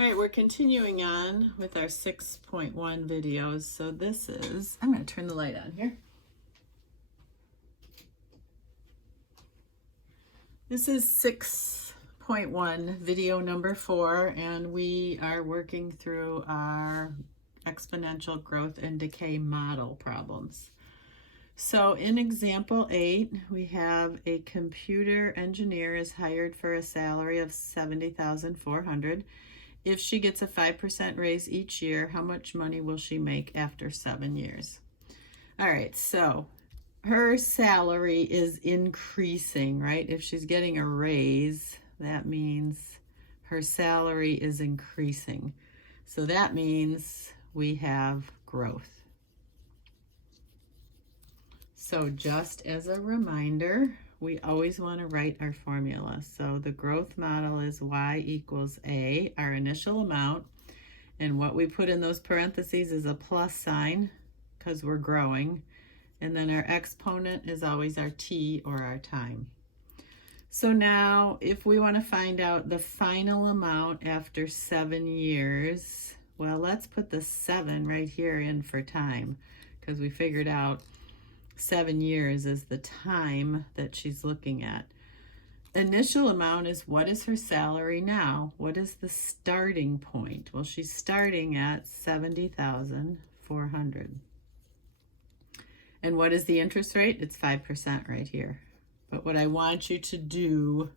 All right, we're continuing on with our 6.1 videos. So this is, I'm going to turn the light on here. This is 6.1 video number 4, and we are working through our exponential growth and decay model problems. So in example 8, we have a computer engineer is hired for a salary of $70,400. If she gets a 5% raise each year, how much money will she make after 7 years? All right, so her salary is increasing, right? If she's getting a raise, that means her salary is increasing. So that means we have growth. So just as a reminder, we always want to write our formula. So the growth model is y equals a, our initial amount, and what we put in those parentheses is a plus sign because we're growing, and then our exponent is always our t or our time. So now if we want to find out the final amount after 7 years, well, let's put the 7 right here in for time because we figured out 7 years is the time that she's looking at. Initial amount is what is her salary now? What is the starting point? Well, she's starting at $70,400. And what is the interest rate? It's 5% right here. But what I want you to do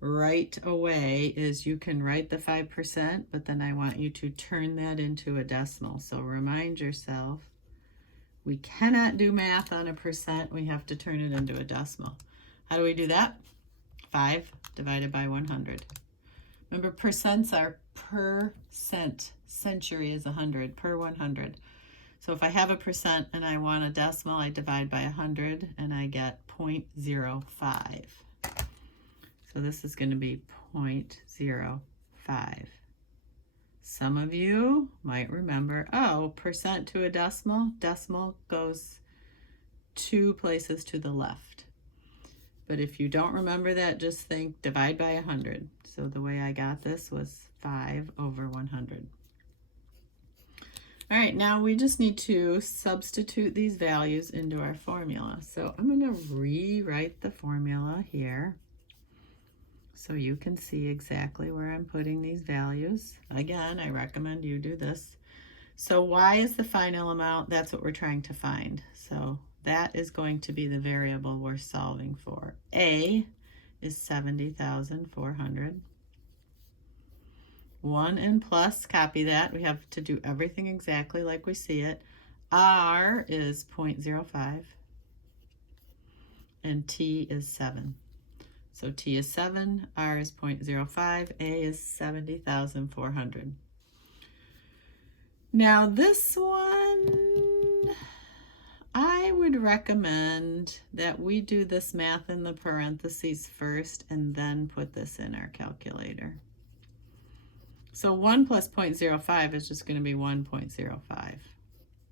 right away is you can write the 5%, but then I want you to turn that into a decimal. So remind yourself, we cannot do math on a percent. We have to turn it into a decimal. How do we do that? 5 divided by 100. Remember, percents are percent. Century is 100 per 100. So if I have a percent and I want a decimal, I divide by 100 and I get 0.05. So this is going to be 0.05. Some of you might remember, oh, percent to a decimal. Decimal goes 2 places to the left. But if you don't remember that, just think divide by 100. So the way I got this was 5 over 100. All right, now we just need to substitute these values into our formula. So I'm going to rewrite the formula here so you can see exactly where I'm putting these values. Again, I recommend you do this. So y is the final amount. That's what we're trying to find. So that is going to be the variable we're solving for. A is 70,400. 1 and plus, copy that. We have to do everything exactly like we see it. R is 0.05 and T is 7. So T is 7, R is 0.05, A is 70,400. Now this one, I would recommend that we do this math in the parentheses first and then put this in our calculator. So 1 plus 0.05 is just going to be 1.05.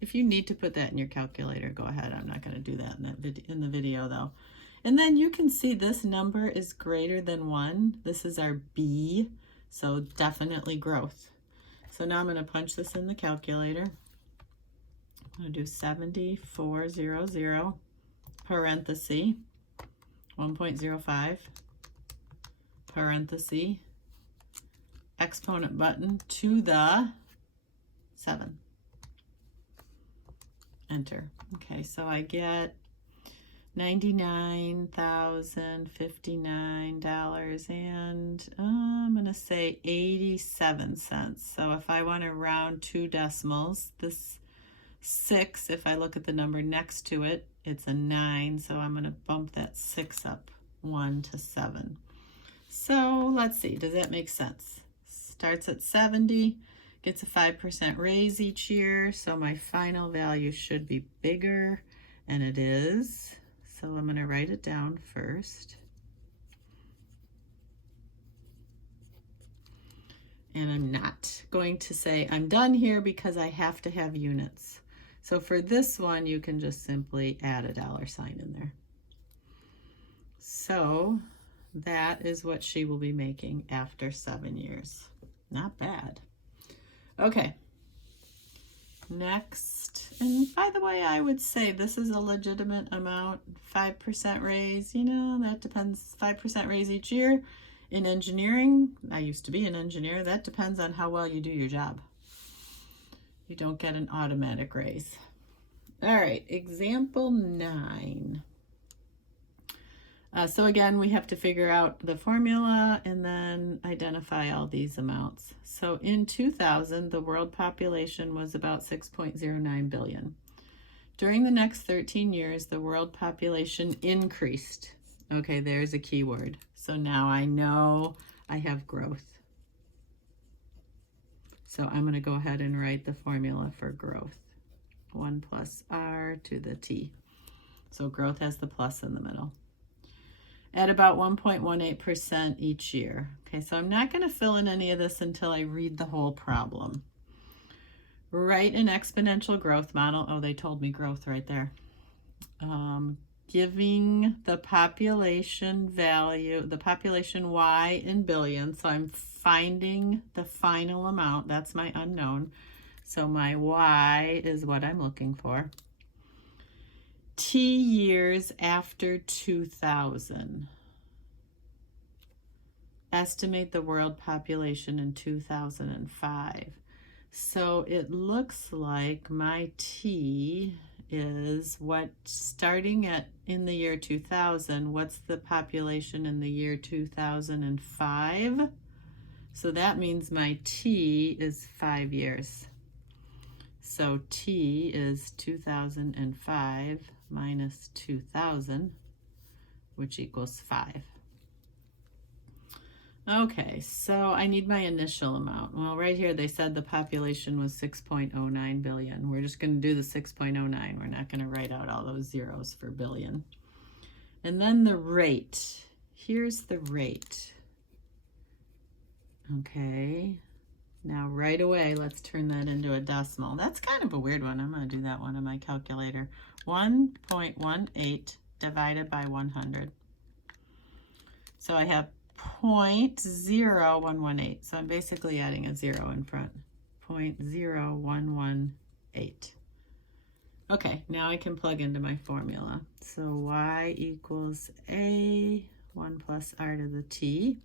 If you need to put that in your calculator, go ahead. I'm not going to do that in the video though. And then you can see this number is greater than 1. This is our B, so definitely growth. So now I'm going to punch this in the calculator. I'm going to do 7400 parenthesis 1.05 parenthesis exponent button to the 7. Enter. Okay, so I get $99,059 and I'm going to say 87 cents. So if I want to round 2 decimals, this 6, if I look at the number next to it, it's a 9. So I'm going to bump that 6 up 1 to 7. So let's see, does that make sense? Starts at 70, gets a 5% raise each year. So my final value should be bigger, and it is. So I'm going to write it down first. And I'm not going to say I'm done here because I have to have units. So for this one, you can just simply add a $sign in there. So that is what she will be making after 7 years. Not bad. Okay. Next, and by the way, I would say this is a legitimate amount. 5% raise, you know, that depends. 5% raise each year. In engineering, I used to be an engineer, that depends on how well you do your job. You don't get an automatic raise. All right, example 9. So again, we have to figure out the formula and then identify all these amounts. So in 2000, the world population was about 6.09 billion. During the next 13 years, the world population increased. Okay, there's a keyword. So now I know I have growth. So I'm going to go ahead and write the formula for growth. 1 plus r to the t. So growth has the plus in the middle. At about 1.18% each year. Okay, so I'm not going to fill in any of this until I read the whole problem. Write an exponential growth model. Oh, they told me growth right there. Giving the population value, the population y in billions. So I'm finding the final amount. That's my unknown. So my y is what I'm looking for. T years after 2000. Estimate the world population in 2005. So it looks like my T is what, starting at in the year 2000, what's the population in the year 2005? So that means my T is 5 years. So T is 2005 minus 2000, which equals 5. Okay, so I need my initial amount. Well, right here they said the population was 6.09 billion. We're just going to do the 6.09. We're not going to write out all those zeros for billion. And then the rate. Here's the rate. Okay, now right away, let's turn that into a decimal. That's kind of a weird one. I'm going to do that one on my calculator. 1.18 divided by 100. So I have 0.0118. So I'm basically adding a 0 in front. 0.0118. Okay, now I can plug into my formula. So y equals a 1 plus r to the t.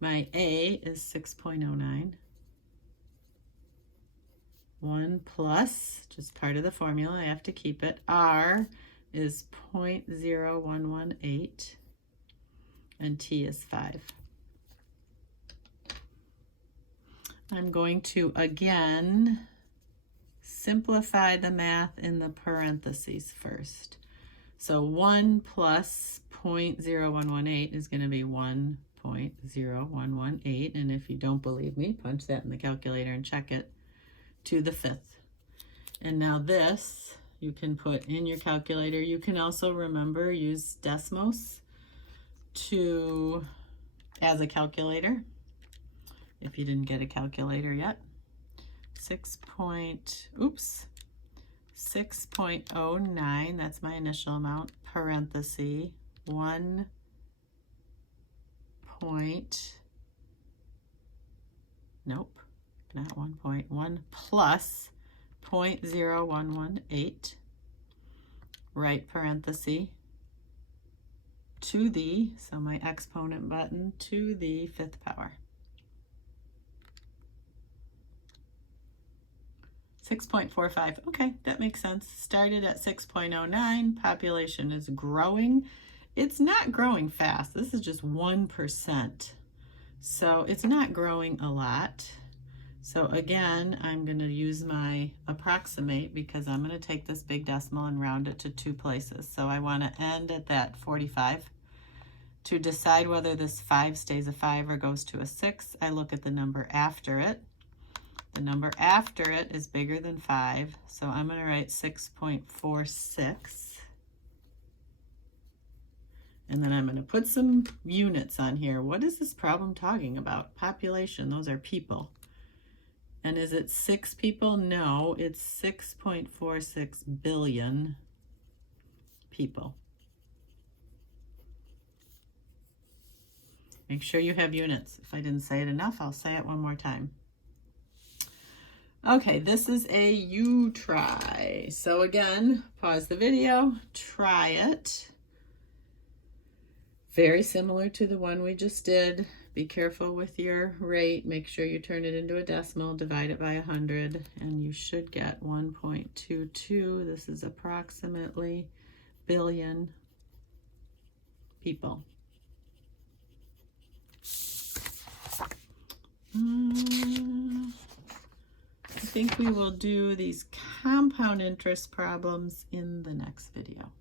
My a is 6.09. 1 plus, just part of the formula, I have to keep it. R is 0.0118. And t is 5. I'm going to again simplify the math in the parentheses first. So 1 plus 0.0118 is going to be 1.0118. And if you don't believe me, punch that in the calculator and check it to the 5th. And now this you can put in your calculator. You can also remember use Desmos as a calculator if you didn't get a calculator yet. 6.09, that's my initial amount, parenthesis 1 point, nope, not 1.1 plus 0.0118, right parenthesis, to the, so my exponent button, to the 5th power. 6.45, okay, that makes sense. Started at 6.09, population is growing. It's not growing fast, this is just 1%. So it's not growing a lot. So again, I'm gonna use my approximate because I'm gonna take this big decimal and round it to 2 places. So I wanna end at that 45. To decide whether this 5 stays a 5 or goes to a 6, I look at the number after it. The number after it is bigger than 5, so I'm going to write 6.46. And then I'm going to put some units on here. What is this problem talking about? Population, those are people. And is it 6 people? No, it's 6.46 billion people. Make sure you have units. If I didn't say it enough, I'll say it one more time. Okay, this is a you try. So again, pause the video, try it. Very similar to the one we just did. Be careful with your rate. Make sure you turn it into a decimal, divide it by 100, and you should get 1.22. This is approximately billion people. I think we will do these compound interest problems in the next video.